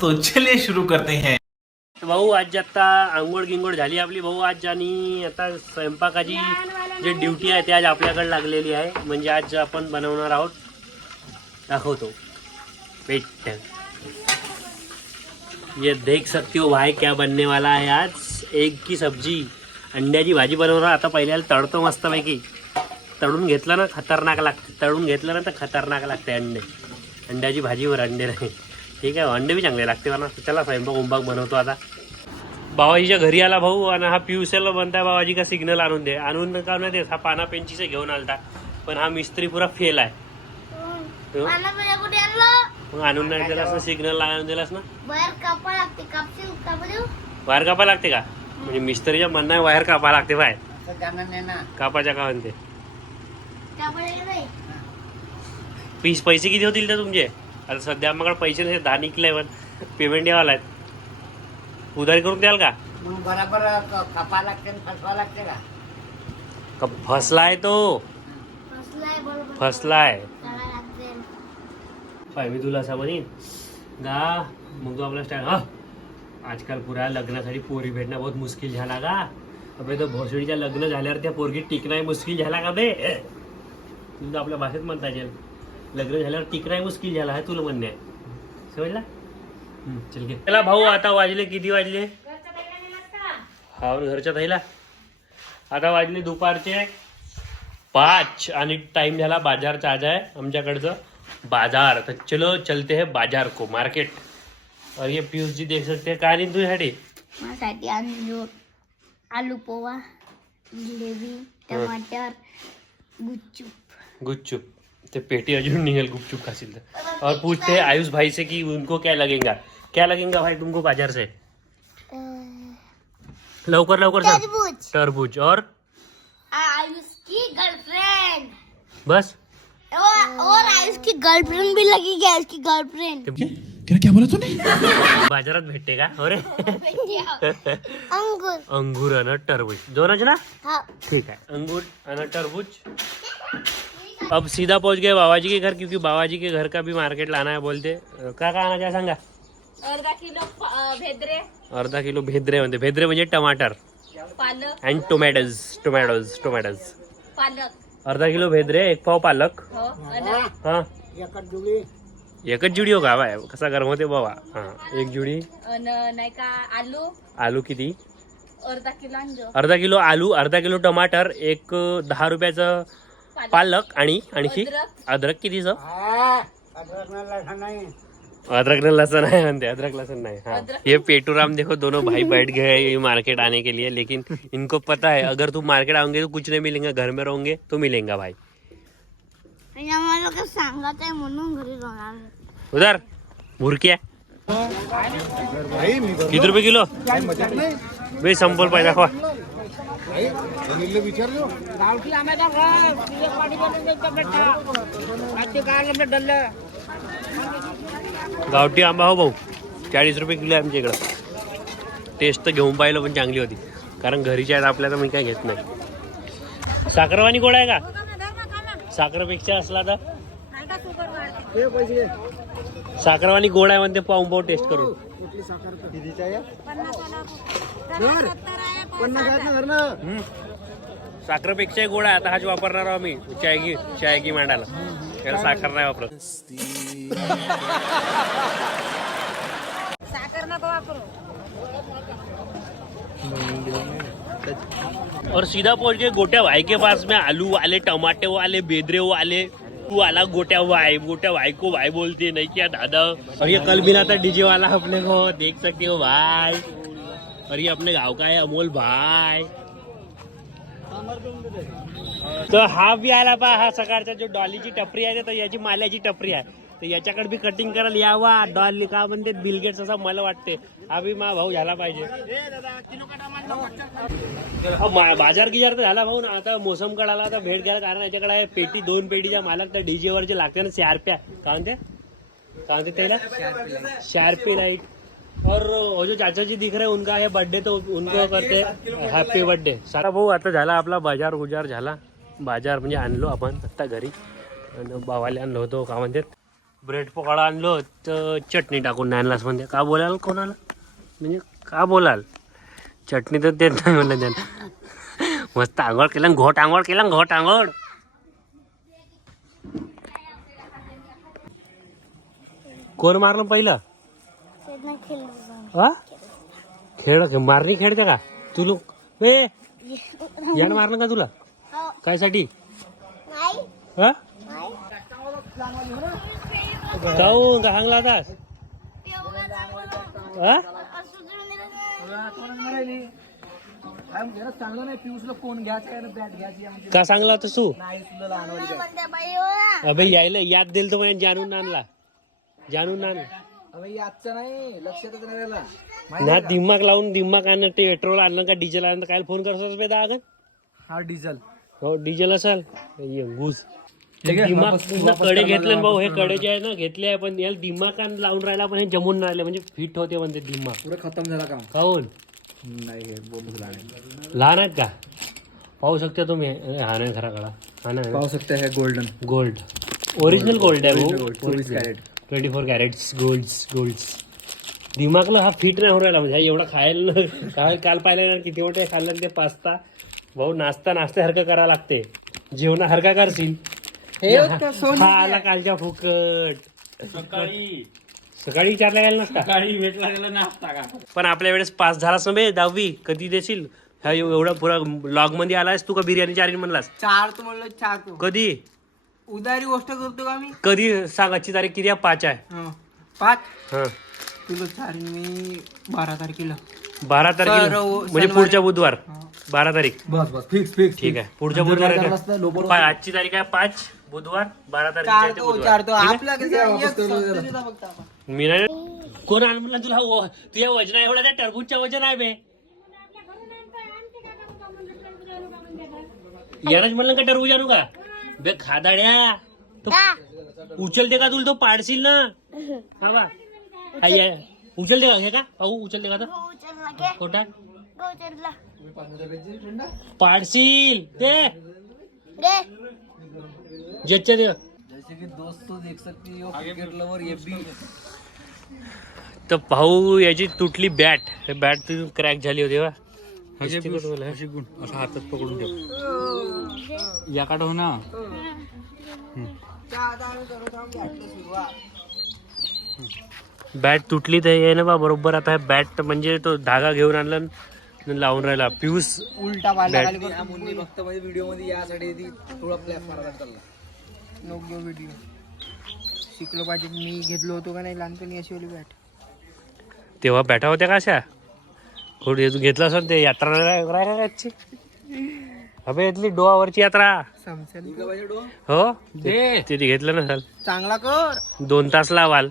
तो चलिए शुरू करते हैं। भाऊ आज आता आंघोळ गिंगोळ झाली आपली भाऊ आज, आणि आता स्वयंपाकाची जी ड्युटी आहे ती आज आपल्याकडे लागलेली आहे. म्हणजे आज आपण बनवणार आहोत, दाखवतो पेट. ये देख सकते हो भाई क्या बनने वाला है आज. एग की सब्जी, अंड्याची भाजी बनवणार. आता पहिल्याला तळतो मस्तपैकी. तळून घेतलं ना खतरनाक लागते, तळून घेतलं ना तर खतरनाक लागते. अंड्याची भाजीवर अंडे नाही, ठीक आहे. अंडे बी चांगले लागते म्हणा. चला स्वयंपाक बनवतो आता. बाबाजीच्या घरी आला भाऊ, आणि हा पियुसेला म्हणताय बाबाजी का सिग्नल आणून दे. आणून का नाही देत, हा पाना पेंचीचे घेऊन आलता, पण हा मिस्त्री पुरा फेल आहे. मग आणून नाही दिलास ना, सिग्नल आणून दिलास ना. वायर कापा लागते का? म्हणजे मिस्त्रीच्या म्हणणं आहे वायर कापा लागते बाय. कापाच्या का म्हणते. पैसे किती होतील ते तुमचे? आता सध्या आम्हाला पैसे नाही, 10 निघले, पण पेमेंट यावाला आहे. उधारी करून द्याल का? बराबर कापा लागते, फसवा लागते का? फसलाय तो, फसलाय. पाय मी तुला असा म्हणीन गा, मग तू आपला स्टाईल. हा आजकाल पुरा लग्नासाठी पोरी भेटणं बहुत मुश्किल झाला का? अबे तो भोसडीच्या लग्न झाल्यावर त्या पोरगी टिकणं मुश्किल झाला का बे? तुला आपल्या भाषेत म्हणता येईल, लग्न झाल्यावर टिकणं मुश्किल झाला आहे तुला म्हणणे. समजला? चल घे. चला भाऊ, आता वाजले किती वाजले? हा घरच्या थैला. आता वाजले दुपारचे 5 आणि टाइम झाला बाजारचा. आज आहे आमच्याकडचं बाजार. तर चलो चलते हैं बाजार को, मार्केट. और ये पीयूष जी देख सकते हैं काय नाही तुझ्यासाठी. माझ्यासाठी आलू पोहा, जिलेबी, टमाटर, गुपचुप. ते पेटी अजून निकल गुपचुप खासिल तर. और पूछते हैं आयुष भाई से कि उनको क्या लगेगा भाई तुमको बाजार से. लवकर सर. तरबूज. और आयुष की गर्लफ्रेंड. बस. और आयुष की गर्लफ्रेंड भी लगेगी. आयुष की गर्लफ्रेंड. क्या बोला तूने? बाजारात भेटते का? अरे अंगूर. अंगूर आणि टरबूज दोनच ना. हाँ. ठीक है, अंगूर और तरबूज. अब सीधा पहुंच गए बाबाजी के घर, क्योंकि बाबाजी के घर का भी मार्केट लाना है बोलते. का आना क्या सांगा? अर्धा किलो भेद्रे म्हणते. भेद्रे म्हणजे टमाटर पालक अँड टोमॅटोज. पालक अर्धा किलो भेद्रे, 1 पाव पालक. हो. हा एकच जुडी हो का बाय? कसा गरम होते बाबा. हा एक जुडी. नाही का आलू किती? अर्धा किलो आलू, अर्धा किलो टमाटर, एक 10 रुपयाचं पालक, आणि आणखी अद्रक कितीचं? अदरक लहसुन है म्हणते. अदरक लहसुन नहीं. हाँ, ये पेटूराम देखो, दोनों भाई बैठ गए मार्केट आने के लिए. लेकिन इनको पता है अगर तुम मार्केट आओगे तो कुछ नहीं मिलेंगे, घर में रहोगे तो मिलेगा भाई. सांगत आहे म्हणून घरी राहणार. उधर मुरकिया किती रुपये किलो? बे संपल पाहिजे दाखवा. गावठी आंबा हो भाऊ, 40 रुपये किलो आहे आमच्या इकडं. टेस्ट तर घेऊन पाहिलं, पण चांगली होती. कारण घरीच्या आहेत आपल्या, तर मी काय घेत नाही. साखरवाणी गोड आहे का? साखरेपेक्षा असला तर साखरवाणी गोड आहे म्हणते. पाहू टेस्ट करून. साखरेपेक्षा गोड आहे. आता हाच वापरणार आहोत मी चायगी मांडायला. त्याला साखर नाही वापरत. और सीधा पहुंच गए गोट्या भाई के पास में. आलू वाले, टमाटे वाले, बेदरे वाले. तू आला गोट्या भाई को भाई बोलते नहीं क्या दादा. और ये कल मिला था डीजे वाला अपने को, देख सकते हो भाई. और ये अपने गांव का है अमोल भाई. तो हा बी आला पा. हा सकाळचा जो डॉलीची टपरी आहे तर याची माल्याची टपरी आहे. तर याच्याकडे बी कटिंग करायला यावा. डॉली का म्हणते बिल गेट्स असं मला वाटते. हा बी मा भाऊ झाला पाहिजे. बाजार गिजार तर झाला भाऊ ना. आता मोसम कडाला, आता भेट घ्यायला. कारण याच्याकडे आहे पेटी, 2 पेटीच्या मालक. त्या डीजे वरचे लागते ना 4 रुपया. काय म्हणते त्याला? Sharpy light. और वो जो चाचा जी दिख रहे हैं उनका है बर्थडे, तो उनको करते हॅपी बर्थडे. सारा भाऊ आता झाला आपला बाजार झाला. बाजार म्हणजे आणलो आपण आता घरी. आणि बावाले आणलो होतो, का म्हणतात ब्रेड पकोडा आणलो तर चटणी टाकून नाही आणलास म्हणजे का बोलाल कोणाला म्हणजे का बोलाल चटणी तर देत नाही म्हणलं त्यानं मस्त आंघोळ केलं घोट आंघोळ केलं घोट आंघोळ कोण मारलं पहिलं हा खेळ मारणी खेळते का तू लोक यानं मारलं का तुला काय साठी हा जाऊन का सांगला होतास हा का सांगला होतास तू अबे यायला याद दिल तर जाणून आणला जाणून आण ना दिमाग लावून दिमाग आणलं पेट्रोल आणलं का डिझेल आणलं काय फोन करतोस बेदा अगं हा डिझेल हो डिझेल असेल घुस दिमाग कडे घेतले भाऊ हे कडे जे आहे ना घेतले आहे पण याला दिमाग लावून राहिला पण हे जमून राहिले म्हणजे फिट होते म्हणते दिमाग पुढे खतम झाला काम काऊन नाही बोलू लहान आहेत का पाहू शकता तुम्ही हा नाही खरा कडा हा नाही पाहू शकते है गोल्डन गोल्ड ओरिजिनल गोल्ड आहे भाऊ 24 कॅरेट 24 कॅरेट्स गोल्ड्स दिमागला हा फिट नाही होऊन राहिला म्हणजे एवढा खायला काल पाहिलं ना किती मोठे खाल्लं ते पास्ता भाऊ नाश्त्यासारखं करावं लागते जेवणासारखा करशील हा आला कालच्या फुकट सकाळी विचारला गेला नसता सकाळी भेटला गेला नाश्ता का पण आपल्या वेळेस पास झालास ना बे 10वी कधी देशील हा एवढा पुरा लॉग मध्ये आलास तू का बिर्याणी चारी म्हणलास 4 तो म्हणलं 4 तो कधी उदारी गोष्ट करतो का मी कधी सांग आजची तारीख किती आहे 5 आहे 5 हा तुला 4 मी 12 तारखेला 12 तारखेला म्हणजे पुढच्या बुधवार 12 तारीख बस फिक्स ठीक आहे पुढच्या बुधवार आहे आजची तारीख आहे 5 बुधवार 12 तारीख 4 तो आपला कसं एक संस्थेचा फक्त आपण मी नाही कोण आण म्हणला तुला तुझ्या वजन आहे एवढा त्या टरबूजच्या वजन आहे बे यानच म्हणलं का टरबूज आणू का बे खादाड्या उचलते का तुला तो पाडशील ना उचलते का हे का पाहू उचलते का तर खोटा पाडशील ते ज्याच्या ते जैसे की दोस्तों देख सकते हो क्रिकेट लवर ये भी तर भाऊ याची तुटली बॅट बॅट क्रॅक झाली होती बा असं हातात पकडून ठेव या काढ हो ना बॅट तुटली तर आहे ना बा बरोबर आता बॅट म्हणजे तो धागा घेऊन आणला लावून राहिला पिऊस उलटा पाहिला खाली या मुन्नी फक्त मध्ये व्हिडिओ मध्ये यासाठी ती थोडा प्लॅस मारायला चालला नको व्हिडिओ शिकलो पाहिजे मी घेतलो होतो का नाही लहानपणी अशी वाली बॅट तेव्हा बॅटा होत्या का अशा थोडी तू घेतला असेल ते यात्रा राहायची अबे इथली डोहावरची यात्रा समजेल हो ते घेतलं नसाल चांगला कर 2 तास लावाल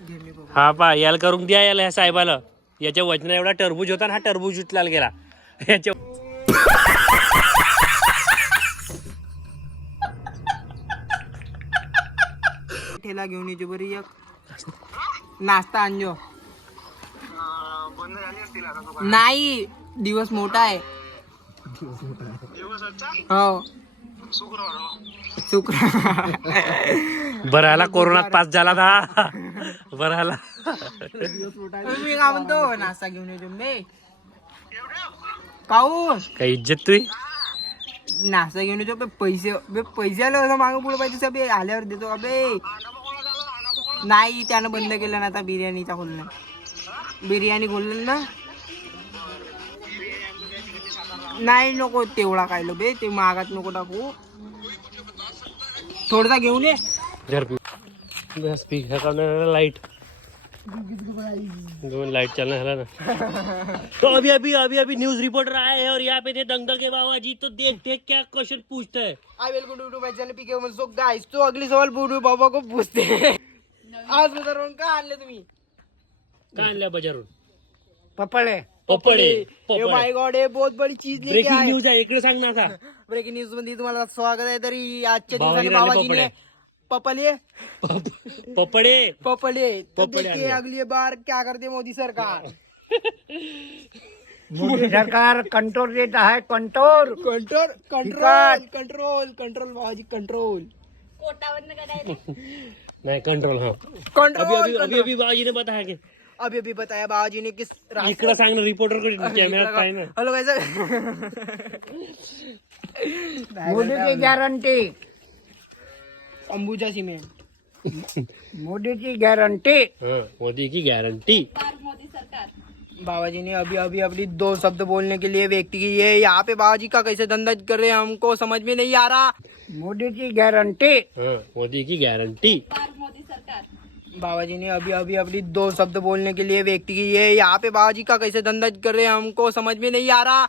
घे मी बघ. हा पा याला करून द्या याला ह्या साहेबाला याच्या वजना एवढा टरबूज होता ना हा टरबूज उचलायला गेला याच्या ठेला घेऊन येतो बरी एक नाश्ता आणजो नाही दिवस मोठा आहे हो शुक्रवार बरं आला कोरोनात पास झाला ना बरं आला मी काय म्हणतो नाश्ता घेऊन येतो मी काऊन काही इज्जत तुझी नाश्ता घेऊन येतो पैसे आले होता मागं पुढे पाहिजे सगळे आल्यावर देतो का बे नाही त्यानं बंद केलं ना आता बिर्याणीचा खोलणं बिर्याणी खोललं ना नाही नको तेवढा खायलो बे ते मागात नको टाकू थोडासा घेऊन ये लाइट लाइट चलना है ना तो अभी न्यूज रिपोर्टर आए हैं और यहाँ पे थे दंगल के बाबा जी तो देख क्या क्वेश्चन पूछते हैं I welcome to my channel PK so guys तो अगली सवाल बूढ़ू बाबा को पूछते हैं आज बाजारून का आणले तुम्ही कहाँ लिया बाजारून पपड़े पपड़े माय गॉड ये बहुत बड़ी चीज लेके ब्रेकिंग आए न्यूज आहे इकडे सांग ना आता ब्रेकिंग न्यूज मध्ये तुम्हाला स्वागत आहे तरी आजच्या बाबाजी दिवसाने राहिले बाबाजीने पपड़े पपड़े तो पपड़े देखिए अगली बार क्या करते मोदी सरकार मोदी सरकार कंट्रोल देता है control control control control control बाबाजी कंट्रोल कोटावरनं काय direct? नहीं कंट्रोल हाँ कंट्रोल अभी बाबाजी ने बताया की अभी बताया बाबाजी ने किस इकडे सांग ना रिपोर्टर कडे कॅमेरा काय ना हेलो कैसे मोदीची गॅरंटी अंबुजा सिमेंट मोदीची गॅरंटी हाँ मोदी की गारंटी पार मोदी सरकार. बाबाजी ने अभी अपनी 2 शब्द बोलने के लिए व्यक्ति की ये यहाँ पे बाबाजी का कैसे धंधा कर रहे हैं हमको समझ में नहीं आ रहा। मोदीची गॅरंटी हाँ मोदी की गारंटी पार मोदी सरकार. बाबाजी ने अभी अपनी 2 शब्द बोलने के लिए व्यक्ति की ये यहाँ पे बाबाजी का कैसे धंधा कर रहे हैं हमको समझ में नहीं आ रहा।